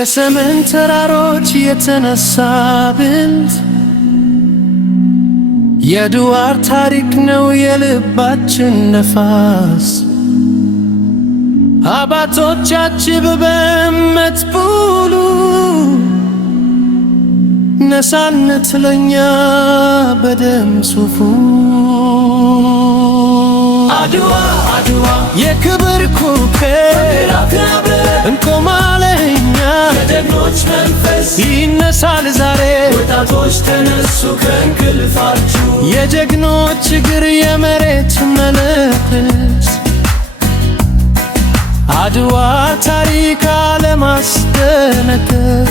ከሰሜን ተራሮች የተነሳ ብንት የአድዋር ታሪክ ነው የልባችን ነፋስ። አባቶቻችን በእምነት ቡሉ ነፃነት ለኛ በደም ሱፉ። አድዋ አድዋ የክብር ኩከብ እንቆማለን እኛ የጀግኖች መንፈስ ይነሳል ዛሬ። ወጣቶች ተነሱ ከእንቅልፋችሁ የጀግኖች እግር የመሬት መለስ። አድዋ ታሪክ አለማስደነገር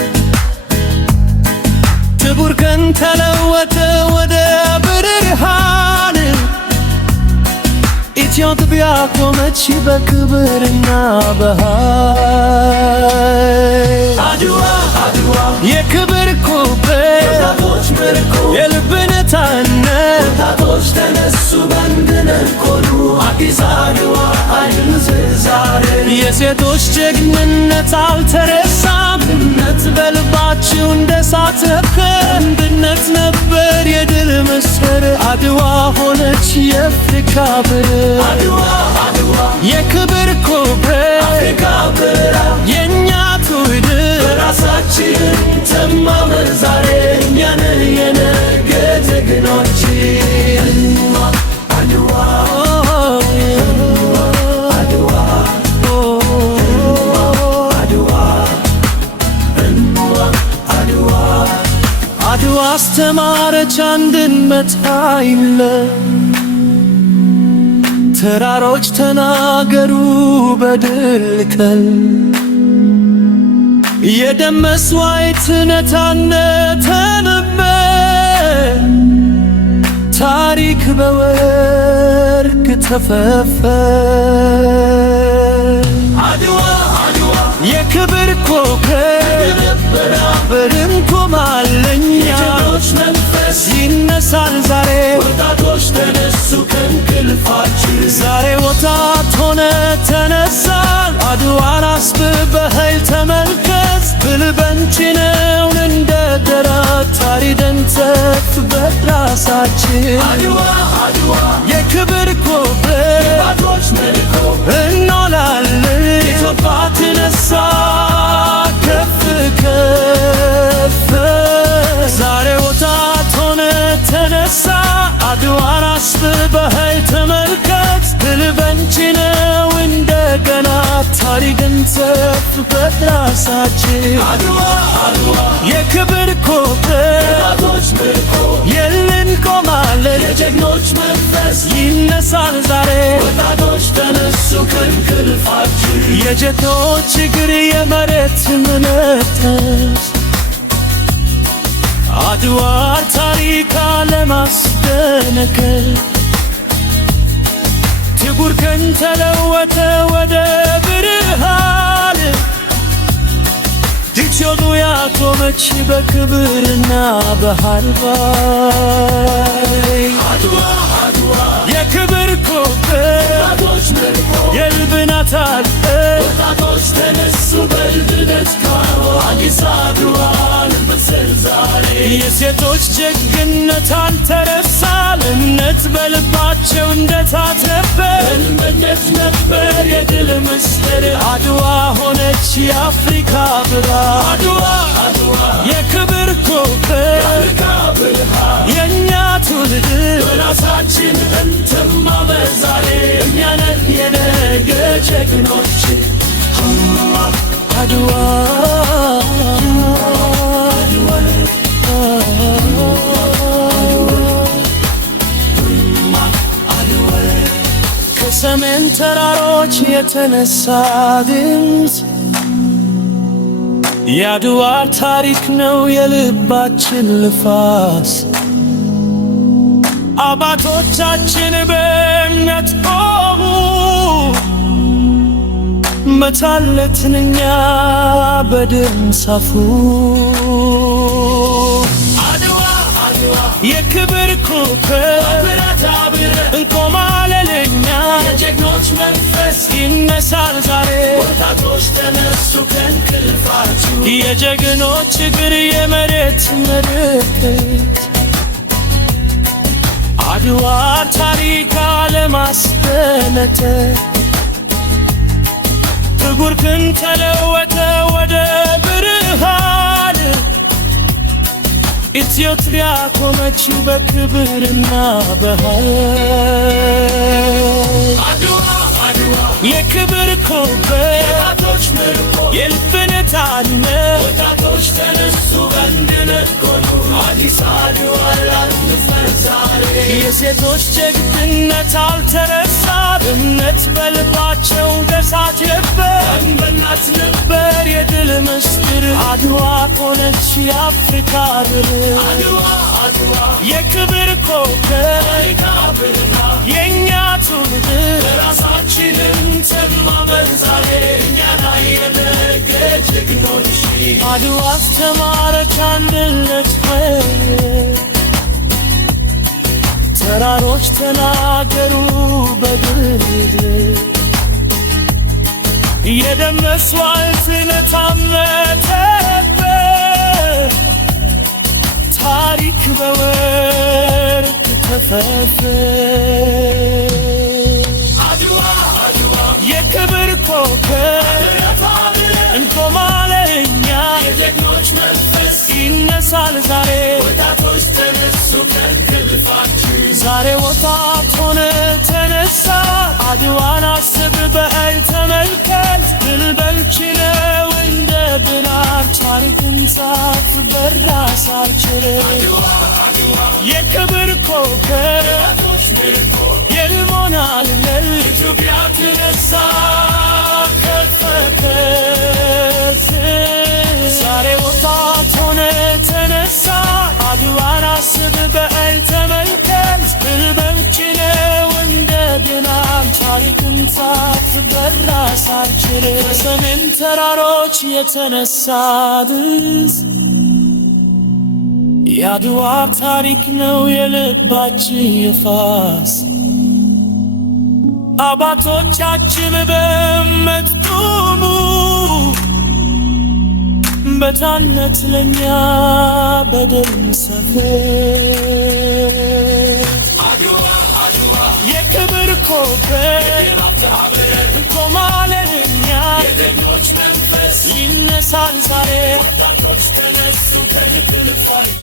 ክቡር ቀን ተለወጠ ወደ ብርሃን። ኢትዮጵያ ቆመች በክብርና በኃይል። አድዋ አድዋ የክብር ኮከብ የልብ ነፃነት ወጣቶች ተነሱ በአንድነት ቆሙ። አዲስ አድዋ አይን ዛሬ የሴቶች ጀግንነት አልተረሳም። እምነት በልባችሁ እንደሳተፈ አንድነት ነበር የድል መሰረት። አድዋ ሆነች የአፍሪካ ብርት። አድዋ አድዋ የክብር ኮከብ አፍሪካ ብርት የእኛ ትውልድ በራሳችን ተማመን ዛሬ እኛ ነን የነገ ጀግኖች። አድዋ አድዋ አስተማረች አንድነት ኃይል። ተራሮች ተናገሩ በድል ቀን የደም መስዋዕት ነፃነት ተለመን። ታሪክ በወርቅ ተፈፈን። አድዋ አድዋ የክብር ኮከብ እንቆማለን እኛ የጀግኖች መንፈስ ይነሳል ዛሬ። ወጣቶች ተነሱ ከእንቅልፋችሁ ዛሬ ወጣት ሆነ ተነሳን። አድዋን አስብ በኃይል ተመልከት ብልህ በንቺ ነው እንደደራ ታሪደን ተፍ በራሳችን። አድዋ አድዋ የክብር ኮከብ የባቶች መልኮ እንኖላለን። ኢትዮጵያ ትነሳ ከፍ ከፍ ዛሬ ወጣት ሆነ ተነሳ። አድዋን አስብ በኃይል ተመልከት ብልህ በንቺ ነው እንደገና ታሪክን ተፍ በራሳችን። አድዋ አድዋ የክብር ኮከብ የባቶች መልኮ የልን ቆማለን የጀግኖች መንፈስ ይነሳል ዛሬ። ወጣቶች ተነሱ ከእንቅልፋችሁ የጀግኖች እግር የመሬት መለስ። አድዋ ታሪክ አለማስደነገር ክቡር ቀን ተለወጠ ወደ ብርሃን። ኢትዮጵያ ቆመች በክብርና በኃይል። አድዋ አድዋ የክብር ኮከብ የልብ ነፃነት ወጣቶች ተነሱ በልብነት ካሮ አዲስ አድዋን በሰል ዛሬ የሴቶች ጀግንነት አልተረሳም። እምነት በልባቸው እንደታተበ እምነት ነበር የድል መሰረት። አድዋ ሆነች የአፍሪካ ብርት። አድዋ አድዋ የክብር ኮከብ የአፍሪካ ብርት የእኛ ትውልድ በራሳችን እንተማመን ዛሬ እኛ ነን የነገ ጀግኖች። አድዋ ከሰሜን ተራሮች የተነሳ ድምፅ የአድዋ ታሪክ ነው የልባችን ልፋስ። አባቶቻችን በእምነት ቆሙ መታለትን እኛ በደም ሳፉ። አድዋ አድዋ የክብር ኮከብ እንቆማለን እኛ የጀግኖች የጀግኖች መንፈስ ይነሳል ዛሬ ወጣቶች ተነሱ ከእንቅልፋችሁ የጀግኖች እግር የመሬት ምልክት አድዋ ታሪክ አለማስበለጠ ጥቁር ክንድ ተለወጠ ወደ ብርሃን ኢትዮጵያ ቆመች በክብርና በኃይል አድዋ የክብር ኮከብ የልብ ነፃነት ወጣቶች ተነሱ በአንድነት ቆሙ አዲስ አድዋ ላንፈር ዛሬ የሴቶች ጀግንነት አልተረሳ እምነት በልባቸው ገሳት ነበር በእናት ነበር የድል ምስጢር አድዋ ሆነች የአፍሪካ ድል አድዋ የክብር ኮከብ የእኛ ትውልድ ራሳችንን ተማመን ዛሬ እኛ ላይ የነገ ጀግኖች አድዋ አስተማረች አንድነት ተራሮች ተናገሩ በድል የደም መስዋዕትን ታመተበት ታሪክ በወርቅ ተፈተ አድዋ የክብር ኮከብ እንቆማለን እኛ የጀግኖች መንፈስ ይነሳል ዛሬ ወጣቶች ተነሱ ከእንቅልፋችሁ ዛሬ ወጣት ሆነ ተነሳ አድዋን አስብ በኃይል ተመልከት ድል በልቺ ነው እንደ ብናር ታሪክን ጻፍ በራሳችን የክብር ኮከብ የልሞናል ኢትዮጵያ ትነሳ ከፈከት ዛሬ ወጣት ሆነ ተነሳ አድዋን አስብ በኃይል ተመልከት ድል በልቺ ነው እንደገና ታሪክን ጻፍ በራሳችን በሰሜን ተራሮች የተነሳ ድል የአድዋ ታሪክ ነው የልባችን ይፋስ አባቶቻችን በእምነት ቆሙ በታነት ለኛ በደም ሰፈር አድዋ የክብር ኮከብ እንቆማለን እኛ የጀግኖች መንፈስ ይነሳል ዛሬ ወጣቶች ተነሱ ከእንቅልፋቸው